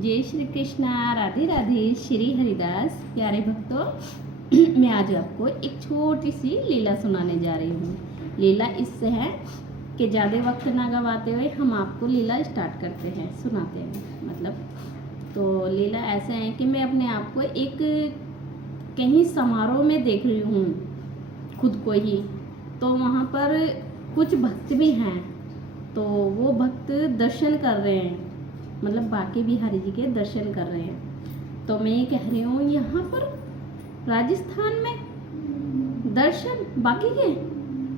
जय श्री कृष्णा, राधे राधे, श्री हरिदास। प्यारे भक्तों, मैं आज आपको एक छोटी सी लीला सुनाने जा रही हूँ। लीला इससे है कि ज़्यादा वक्त ना गवाते हुए हम आपको लीला स्टार्ट करते हैं, सुनाते हैं। मतलब तो लीला ऐसा है कि मैं अपने आप को एक कहीं समारोह में देख रही हूँ, खुद को ही। तो वहाँ पर कुछ भक्त भी हैं, तो वो भक्त दर्शन कर रहे हैं, मतलब बांके बिहारी जी के दर्शन कर रहे हैं। तो मैं ये कह रही हूँ, यहाँ पर राजस्थान में दर्शन बांके के,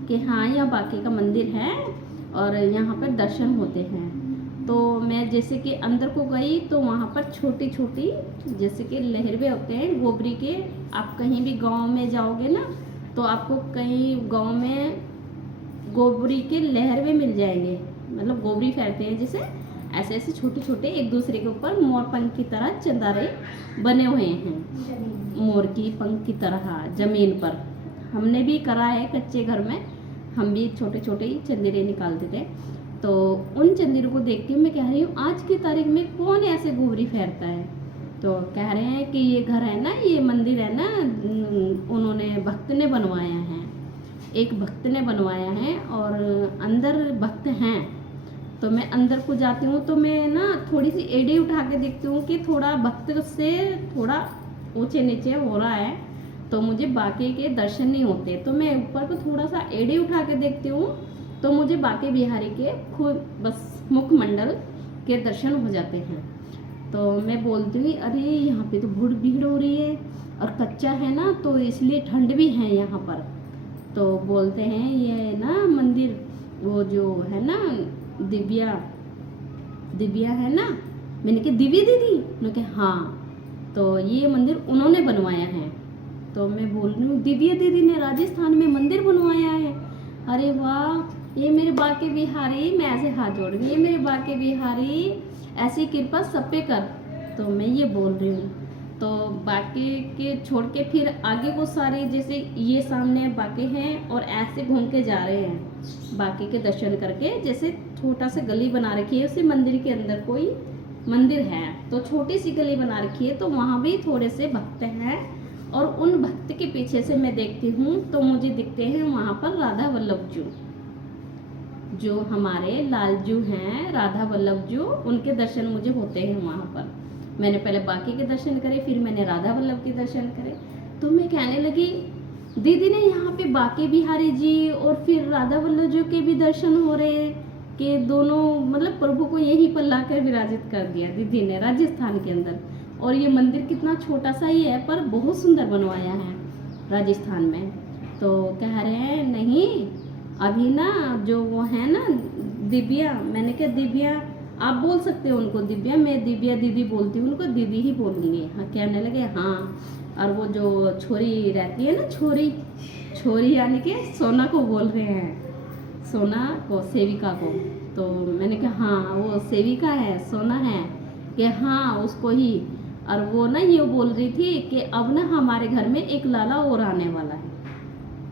कि हाँ यहाँ बांके का मंदिर है और यहाँ पर दर्शन होते हैं। तो मैं जैसे कि अंदर को गई तो वहाँ पर छोटी छोटी जैसे कि लहरवे होते हैं गोबरी के। आप कहीं भी गांव में जाओगे ना, तो आपको कहीं गांव में गोबरी के लहरवे मिल जाएंगे, मतलब गोबरी फैलते हैं जैसे ऐसे ऐसे छोटे छोटे एक दूसरे के ऊपर मोर पंख की तरह चंदारे बने हुए हैं, मोर की पंख की तरह जमीन पर। हमने भी करा है कच्चे घर में, हम भी छोटे छोटे ही चंदेरे निकालते थे। तो उन चंदेरों को देख के मैं कह रही हूँ, आज की तारीख में कौन ऐसे गोबरी फेरता है। तो कह रहे हैं कि ये घर है ना, ये मंदिर है ना, उन्होंने भक्त ने बनवाया है, एक भक्त ने बनवाया है और अंदर भक्त हैं। तो मैं अंदर को जाती हूँ तो मैं ना थोड़ी सी एड़ी उठा के देखती हूँ कि थोड़ा भक्त से थोड़ा ऊंचे नीचे हो रहा है, तो मुझे बांके के दर्शन नहीं होते। तो मैं ऊपर को थोड़ा सा एड़ी उठा के देखती हूँ, तो मुझे बांके बिहारी के खुद बस मुखमंडल के दर्शन हो जाते हैं। तो मैं बोलती हूँ, अरे यहाँ पे तो बहुत भीड़ हो रही है और कच्चा है ना, तो इसलिए ठंड भी है यहाँ पर। तो बोलते हैं ये ना मंदिर वो जो है ना दिव्या दिव्या है ना। मैंने कहा दिव्या दीदी, उन्होंने कहा हाँ, तो ये मंदिर उन्होंने बनवाया है। तो मैं बोल रही हूँ, दिव्या दीदी ने राजस्थान में मंदिर बनवाया है, अरे वाह, ये मेरे बांके बिहारी। मैं ऐसे हाथ जोड़ रही, ये मेरे बांके बिहारी ऐसी कृपा सब पे कर। तो मैं ये बोल रही हूँ। तो बांके के छोड़ के फिर आगे वो सारे जैसे ये सामने बांके हैं और ऐसे घूम के जा रहे हैं बांके के दर्शन करके। जैसे छोटा सा गली बना रखी है, उसी मंदिर के अंदर कोई मंदिर है, तो छोटी सी गली बना रखी है, तो वहाँ भी थोड़े से भक्त हैं। और उन भक्त के पीछे से मैं देखती हूँ तो मुझे दिखते हैं वहाँ पर राधा वल्लभ जी, जो हमारे लालजू हैं, राधा वल्लभ जी, उनके दर्शन मुझे होते हैं वहाँ पर। मैंने पहले बांके के दर्शन करे, फिर मैंने राधा वल्लभ के दर्शन करे। तो मैं कहने लगी, दीदी ने यहाँ पे बांके बिहारी जी और फिर राधा वल्लभ जी के भी दर्शन हो रहे, कि दोनों मतलब प्रभु को यहीं पर लाकर विराजित कर दिया दीदी ने राजस्थान के अंदर। और ये मंदिर कितना छोटा सा ही है पर बहुत सुंदर बनवाया है राजस्थान में। तो कह रहे हैं नहीं, अभी ना जो वो है ना दिव्या, मैंने कहा दिव्या आप बोल सकते हो उनको दिव्या, मैं दिव्या दीदी बोलती हूँ, उनको दीदी ही बोलूँगी। हाँ, कहने लगे हाँ। और वो जो छोरी रहती है ना, छोरी यानी कि सोना को बोल रहे हैं, सोना को, सेविका को। तो मैंने कहा हाँ वो सेविका है, सोना है, कि हाँ उसको ही। और वो ना ये बोल रही थी कि अब ना हमारे घर में एक लाला और आने वाला है।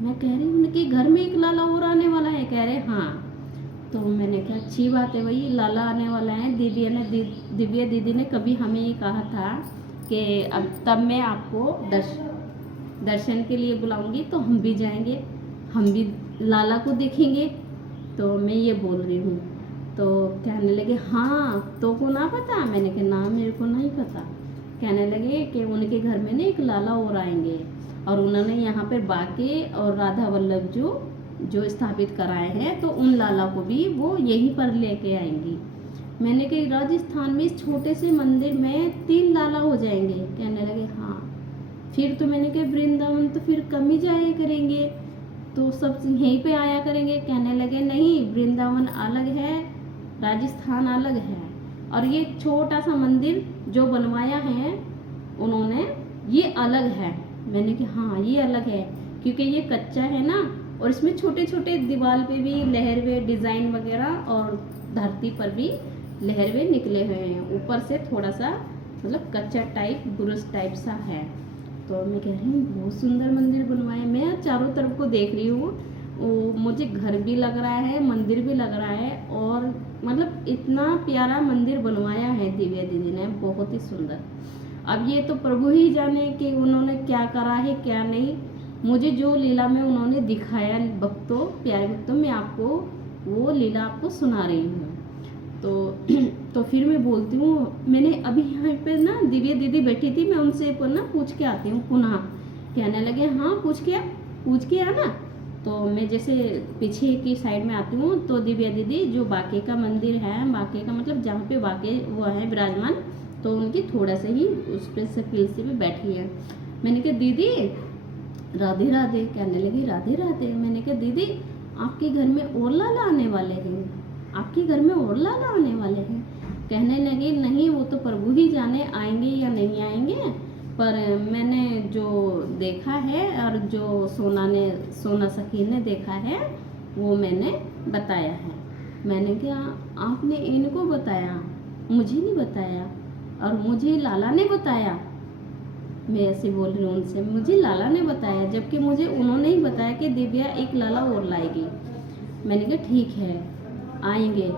मैं कह रही हूँ उनके घर में एक लाला और आने वाला है, कह रहे हाँ। तो मैंने कहा अच्छी बात है, वही लाला आने वाला है। दिव्या दीदी ने कभी हमें ये कहा था कि अब तब मैं आपको दर्शन के लिए बुलाऊंगी, तो हम भी जाएंगे, हम भी लाला को देखेंगे। तो मैं ये बोल रही हूँ। तो कहने लगे हाँ तो को ना पता। मैंने कहा ना मेरे को नहीं पता। कहने लगे कि उनके घर में ना एक लाला और आएंगे और उन्होंने यहाँ पर बांके और राधा वल्लभ जो स्थापित कराए हैं, तो उन लाला को भी वो यहीं पर लेके आएंगी। मैंने कहा राजस्थान में इस छोटे से मंदिर में 3 लाला हो जाएंगे। कहने लगे हाँ। फिर तो मैंने कहा वृंदावन तो फिर कम ही जाया करेंगे, तो सब यहीं पे आया करेंगे। कहने लगे नहीं, वृंदावन अलग है, राजस्थान अलग है, और ये छोटा सा मंदिर जो बनवाया है उन्होंने, ये अलग है। मैंने कहा हाँ ये अलग है, क्योंकि ये कच्चा है ना, और इसमें छोटे छोटे दीवार पे भी लहरवे डिज़ाइन वगैरह, और धरती पर भी लहरवे निकले हुए हैं। ऊपर से थोड़ा सा मतलब कच्चा टाइप ब्रुश टाइप सा है। तो मैं कह रही हूँ बहुत सुंदर मंदिर बनवाया। मैं चारों तरफ को देख रही हूँ, मुझे घर भी लग रहा है, मंदिर भी लग रहा है, और मतलब इतना प्यारा मंदिर बनवाया है दिव्या दीदी ने, बहुत ही सुंदर। अब ये तो प्रभु ही जाने कि उन्होंने क्या करा है क्या नहीं। मुझे जो लीला में उन्होंने दिखाया भक्तों, प्यारे भक्तों, मैं आपको वो लीला आपको सुना रही हूँ। तो फिर मैं बोलती हूँ, मैंने अभी यहाँ पे ना दिव्या दीदी बैठी थी, मैं उनसे ना पूछ के आती हूँ पुनः। कहने लगे हाँ पूछ के आना। तो मैं जैसे पीछे की साइड में आती हूँ तो दिव्या दीदी जो बाके का मंदिर है, बाके का मतलब जहाँ पे बाके वो है विराजमान, तो उनकी थोड़ा सा ही उस पर से भी बैठी है। मैंने कहा दीदी राधे राधे। कहने लगी राधे राधे। मैंने कहा दीदी आपके घर में और लाला आने वाले हैं, आपके घर में और लाला आने वाले हैं। कहने लगी नहीं वो तो प्रभु ही जाने आएंगे या नहीं आएंगे, पर मैंने जो देखा है और जो सोना सखी ने देखा है वो मैंने बताया है। मैंने कहा आपने इनको बताया, मुझे नहीं बताया, और मुझे लाला ने बताया। मैं ऐसे बोल रही हूँ उनसे, मुझे लाला ने बताया, जबकि मुझे उन्होंने ही बताया कि दिव्या एक लाला और लाएगी। मैंने कहा ठीक है आएंगे।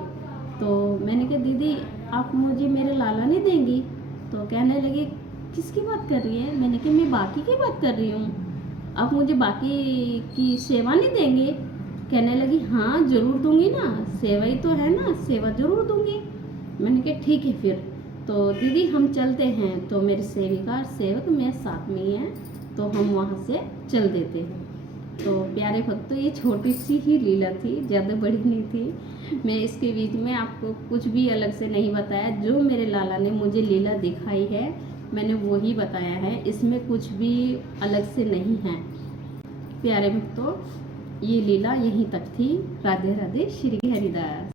तो मैंने कहा दीदी आप मुझे मेरे लाला नहीं देंगी? तो कहने लगी किसकी बात कर रही है? मैंने कहा मैं बाकी की बात कर रही हूँ, आप मुझे बाकी की सेवा नहीं देंगे? कहने लगी हाँ ज़रूर दूंगी ना, सेवा ही तो है ना, सेवा ज़रूर दूंगी। मैंने कहा ठीक है फिर तो दीदी हम चलते हैं। तो मेरे सेविका और सेवक मेरे साथ में ही हैं, तो हम वहाँ से चल देते हैं। तो प्यारे भक्तों ये छोटी सी ही लीला थी, ज़्यादा बड़ी नहीं थी। मैं इसके बीच में आपको कुछ भी अलग से नहीं बताया, जो मेरे लाला ने मुझे लीला दिखाई है मैंने वो ही बताया है, इसमें कुछ भी अलग से नहीं है। प्यारे भक्तों ये लीला यहीं तक थी। राधे राधे, श्री हरिदास।